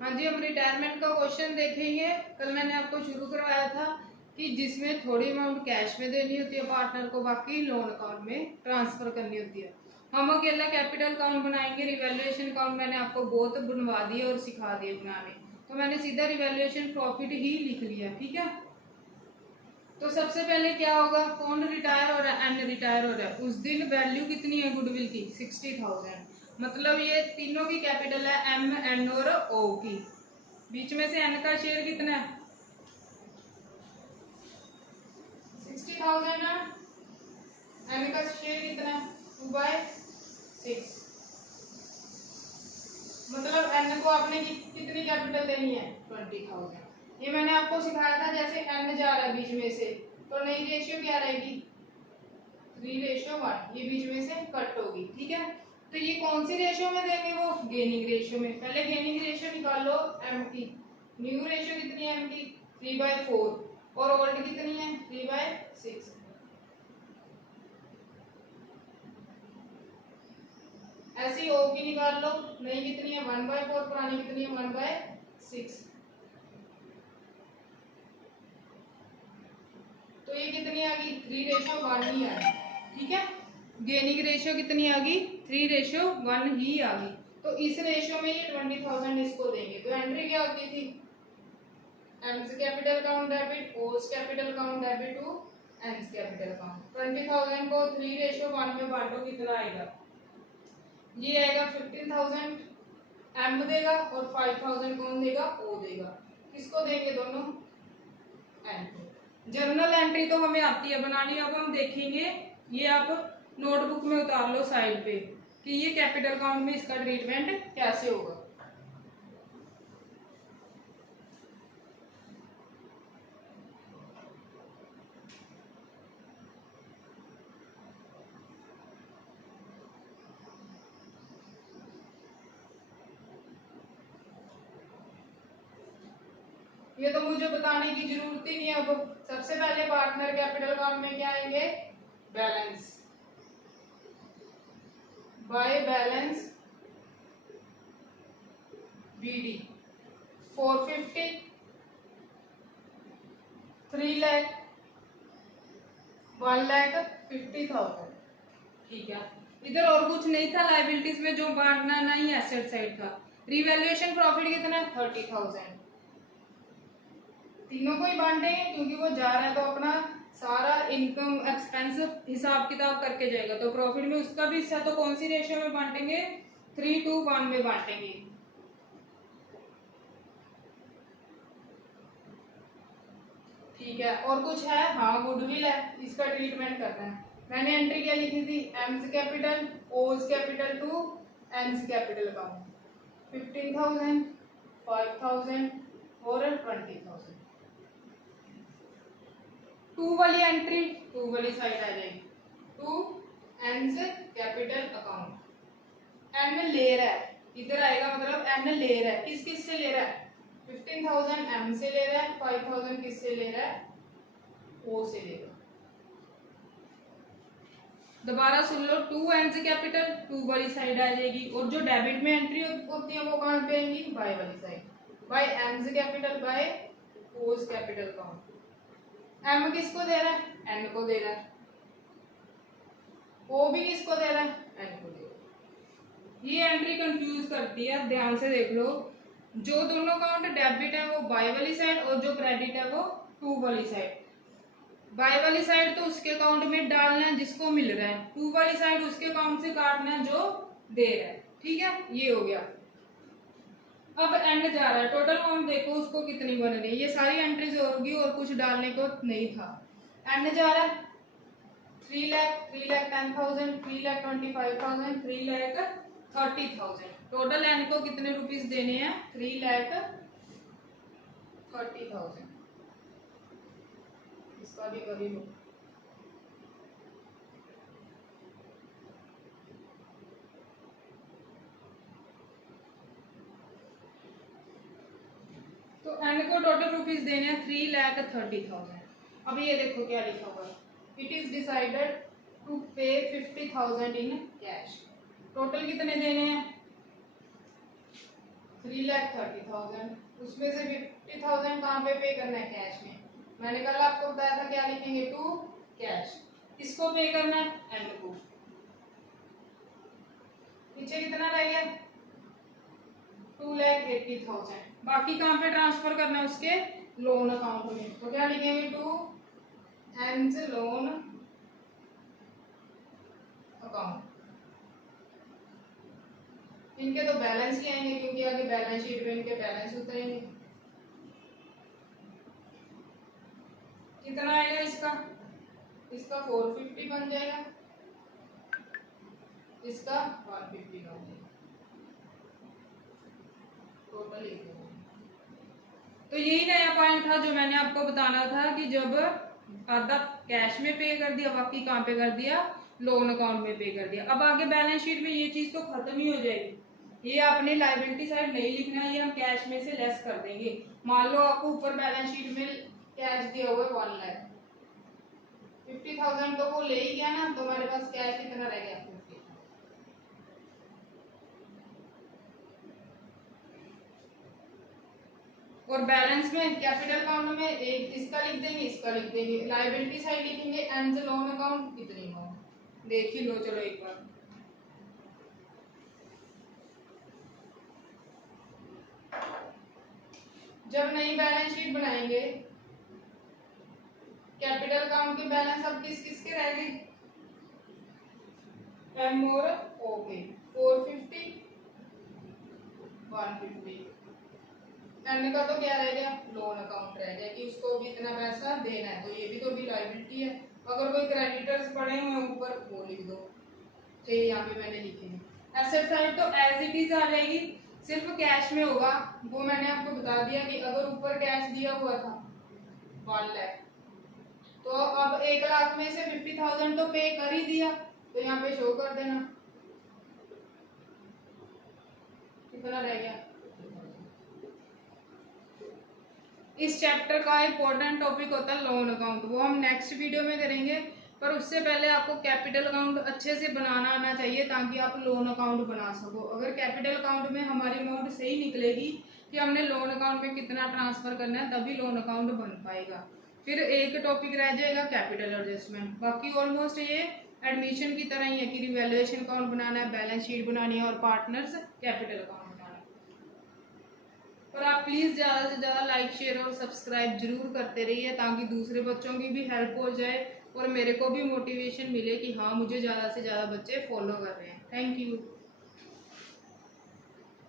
हाँ जी, हम रिटायरमेंट का क्वेश्चन देखेंगे। कल मैंने आपको शुरू करवाया था कि जिसमें थोड़ी अमाउंट कैश में देनी होती है पार्टनर को, बाकी लोन अकाउंट में ट्रांसफर करनी होती है। हम अकेला कैपिटल अकाउंट बनाएंगे। रिवैल्यूएशन अकाउंट मैंने आपको बहुत बनवा दिए और सिखा दिए बनाने, तो मैंने सीधा रिवैल्यूएशन प्रॉफिट ही लिख लिया। ठीक है, तो सबसे पहले क्या होगा, कौन रिटायर हो रहा है, एन रिटायर हो रहा है। उस दिन वैल्यू कितनी है गुडविल की, 60,000। मतलब ये तीनों की कैपिटल है, एम, एन और ओ की। बीच में से एन का शेयर कितना है, 60,000 है। एन का शेयर कितना है, 2/6। मतलब एन को आपने कितनी कैपिटल देनी है, 20,000। ये मैंने आपको सिखाया था, जैसे एन जा रहा है बीच में से, तो नई रेशियो क्या रहेगी, 3:1। ये बीच में से कट होगी। ठीक है, तो ये कौन सी रेशियो में देंगे, वो गेनिंग रेशियो में। पहले गेनिंग रेशियो निकाल लो एम की। न्यू रेशियो कितनी है एम की, 3/4, और ओल्ड कितनी है, 3/6। ऐसी ओ की निकाल लो, नई कितनी है 1/4, पुरानी कितनी है 1/6। तो ये कितनी आ गई, 3:1 ही आ गई। ठीक है, गेनिंग रेशियो कितनी आ गई, 3:1 ही आ गई। तो इस रेशियो में ये 20,000 इसको देंगे। तो एंट्री क्या होती थी, M's capital account debit, O's capital account debit to M's capital account. 20,000 को 3:1 में बांटो, कितना आएगा, ये आएगा 15,000 एम देगा, और 5,000 कौन देगा, ओ देगा। किसको देंगे, दोनों एन को। जर्नल एंट्री तो हमें आती है बनानी, अब हम देखेंगे। ये आप नोटबुक में उतार लो साइड पे कि ये कैपिटल अकाउंट में इसका ट्रीटमेंट कैसे होगा। ये तो मुझे बताने की जरूरत ही नहीं है। अब सबसे पहले पार्टनर कैपिटल अकाउंट में क्या आएंगे, balance, by balance BD 450, 3 lakh, 1,50,000। ठीक है, इधर और कुछ नहीं था लाइबिलिटीज में जो बांटना, ना ही एसेट साइड था। रिवैल्यूएशन प्रॉफिट कितना है, 30,000। तीनों को ही बांटेंगे क्योंकि वो जा रहा है, तो अपना सारा इनकम एक्सपेंस हिसाब किताब करके जाएगा। तो प्रॉफिट में उसका भी हिस्सा, तो कौन सी रेशियो में बांटेंगे, 3:1 में बांटेंगे। ठीक है, और कुछ है, हाँ गुडविल है, इसका ट्रीटमेंट करना है। मैंने एंट्री क्या लिखी थी, M's capital, O's capital to M's capital account, 15,000, 5,000 और 20,000। टू वाली एंट्री टू वाली साइड आ जाएगी, to and capital account. N ले रहा है, इधर आएगा, मतलब एन ले रहा है, किस किस से ले रहा है, 15,000 एम से ले रहा है, 5,000 किस से ले रहा है, ओ से ले रहा है। दोबारा सुन लो, टू एंड कैपिटल टू वाली साइड आ जाएगी, और जो डेबिट में एंट्री होती है वो कहाँ पे आएंगी, बाय वाली side, by M's capital, by O's capital account. M किसको दे रहा है, एन को दे रहा है, ओ भी किसको दे रहा है, एन को दे रहा है। ये एंट्री कंफ्यूज करती है, ध्यान से देख लो। जो दोनों अकाउंट डेबिट है वो बाय वाली साइड, और जो क्रेडिट है वो टू वाली साइड। बाय वाली साइड तो उसके अकाउंट में डालना है जिसको मिल रहा है, टू वाली साइड उसके अकाउंट से काटना है जो दे रहा है। ठीक है, ये हो गया। अब एंड जा रहा है, टोटल अमाउंट देखो उसको कितनी बन रही है, ये सारी एंट्रीज होगी और कुछ डालने को नहीं था। एंड जा रहा है 3 लाख, 3,10,000, 3,25,000, 3,30,000। टोटल एन को कितने रुपीस देने हैं, 3,30,000। इसका भी कभी लो, तो एन को टोटल रुपीस देने हैं 3,30,000। अब ये देखो क्या लिखा हुआ है, इट इज डिसाइडेड टू पे 50,000 इन कैश। टोटल कितने देने हैं, 3 3,30,000, उसमें से 50,000 कहाँ पे करना है? कैश में। मैंने कल आपको बताया था क्या लिखेंगे? To cash. किसको पे करना है? एंड को। पीछे कितना रह गया? 2,80,000। बाकी कहाँ पे ट्रांसफर करना है? उसके लोन अकाउंट में। तो क्या लिखेंगे? To and loan account. इनके तो बैलेंस ही आएंगे क्योंकि आगे बैलेंस शीट में इनके बैलेंस उतरेंगे। कितना आएगा इसका? इसका 450 बन जाएगा, इसका 150 बन जाएगा, टोटल। तो यही नया पॉइंट था जो मैंने आपको बताना था कि जब आधा कैश में पे कर दिया, बाकी कहाँ पे कर दिया? लोन अकाउंट में पे कर दिया। अब आगे बैलेंस शीट में ये चीज तो खत्म ही हो जाएगी। ये अपनी लायबिलिटी साइड नहीं लिखना है, ये हम कैश में से लेस कर देंगे। मान लो आपको ऊपर बैलेंस शीट में कैश दिया हुआ है 1,00,000, 50,000 तो वो ले ही गया ना, तो हमारे पास कैश कितना रह गया? 50। और बैलेंस में कैपिटल अकाउंट में एक इसका लिख देंगे, इसका लिख देंगे, लायबिलिटी साइड लिखेंगे एंड लोन अकाउंट कितनी हो, देख ही लो। चलो एक बार जब नई बैलेंस शीट बनाएंगे, कैपिटल अकाउंट के बैलेंस अब किस किस के रह गए? एम और ओ के। 450, 150। एंड का तो क्या रह गया? लोन अकाउंट रह गया कि उसको भी इतना पैसा देना है, तो ये भी तो भी लायबिलिटी है। अगर कोई क्रेडिटर्स पड़े हुए ऊपर वो लिख दो, चाहिए यहाँ पे मैंने लिखे हैं। एसेट साइड तो एज इट इज आ जाएगी, सिर्फ कैश में होगा। वो मैंने आपको बता दिया कि अगर ऊपर कैश दिया हुआ था 1,00,000, तो अब 1,00,000 में से 50,000 तो पे कर ही दिया, तो यहाँ पे शो कर देना कितना रह गया। इस चैप्टर का इम्पोर्टेंट टॉपिक होता है लोन अकाउंट, वो हम नेक्स्ट वीडियो में करेंगे। पर उससे पहले आपको कैपिटल अकाउंट अच्छे से बनाना आना चाहिए ताकि आप लोन अकाउंट बना सको। अगर कैपिटल अकाउंट में हमारी अमाउंट सही निकलेगी कि हमने लोन अकाउंट में कितना ट्रांसफर करना है, तभी लोन अकाउंट बन पाएगा। फिर एक टॉपिक रह जाएगा कैपिटल एडजस्टमेंट। बाकी ऑलमोस्ट ये एडमिशन की तरह ही है कि रिवैल्यूएशन अकाउंट बनाना है, बैलेंस शीट बनानी है और पार्टनर्स कैपिटल अकाउंट। और आप प्लीज़ ज़्यादा से ज़्यादा लाइक, शेयर और सब्सक्राइब जरूर करते रहिए ताकि दूसरे बच्चों की भी हेल्प हो जाए और मेरे को भी मोटिवेशन मिले कि हाँ मुझे ज़्यादा से ज़्यादा बच्चे फॉलो कर रहे हैं। Thank you.